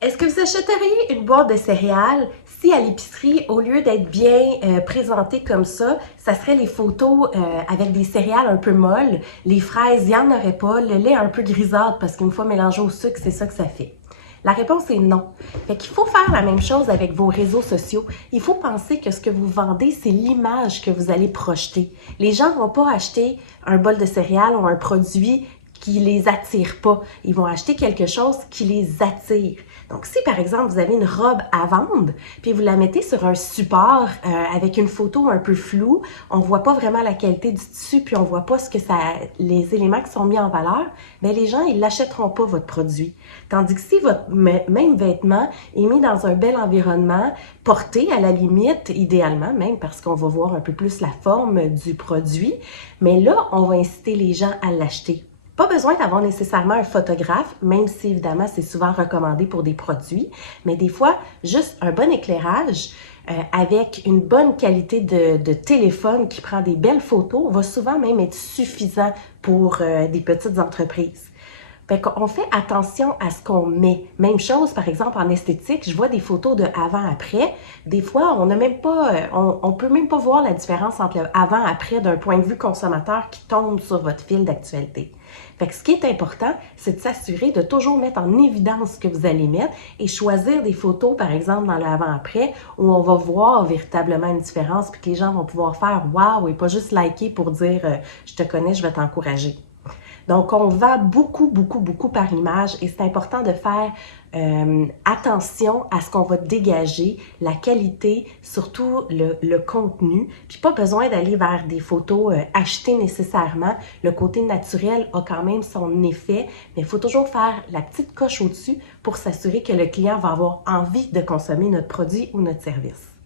Est-ce que vous achèteriez une boîte de céréales si à l'épicerie, au lieu d'être bien présentée comme ça serait les photos avec des céréales un peu molles, les fraises, il n'y en aurait pas, le lait un peu grisâtre parce qu'une fois mélangé au sucre, c'est ça que ça fait. La réponse est non. Fait qu'il faut faire la même chose avec vos réseaux sociaux. Il faut penser que ce que vous vendez, c'est l'image que vous allez projeter. Les gens ne vont pas acheter un bol de céréales ou un produit qui les attire pas. Ils vont acheter quelque chose qui les attire. Donc, si par exemple, vous avez une robe à vendre, puis vous la mettez sur un support avec une photo un peu floue, on voit pas vraiment la qualité du tissu, puis on voit pas ce que ça, les éléments qui sont mis en valeur, bien les gens, ils l'achèteront pas votre produit. Tandis que si votre même vêtement est mis dans un bel environnement, porté à la limite, idéalement même, parce qu'on va voir un peu plus la forme du produit, mais là, on va inciter les gens à l'acheter. Pas besoin d'avoir nécessairement un photographe, même si évidemment c'est souvent recommandé pour des produits, mais des fois, juste un bon éclairage avec une bonne qualité de téléphone qui prend des belles photos va souvent même être suffisant pour des petites entreprises. Fait qu'on fait attention à ce qu'on met. Même chose, par exemple, en esthétique, je vois des photos de avant-après. Des fois, on n'a même pas, on peut même pas voir la différence entre le avant-après d'un point de vue consommateur qui tombe sur votre fil d'actualité. Fait que ce qui est important, c'est de s'assurer de toujours mettre en évidence ce que vous allez mettre et choisir des photos, par exemple, dans l'avant-après, où on va voir véritablement une différence puis que les gens vont pouvoir faire «Wow» et pas juste liker pour dire je te connais, je vais t'encourager». Donc, on vend beaucoup, beaucoup, beaucoup par image et c'est important de faire attention à ce qu'on va dégager, la qualité, surtout le contenu. Puis pas besoin d'aller vers des photos achetées nécessairement. Le côté naturel a quand même son effet, mais il faut toujours faire la petite coche au-dessus pour s'assurer que le client va avoir envie de consommer notre produit ou notre service.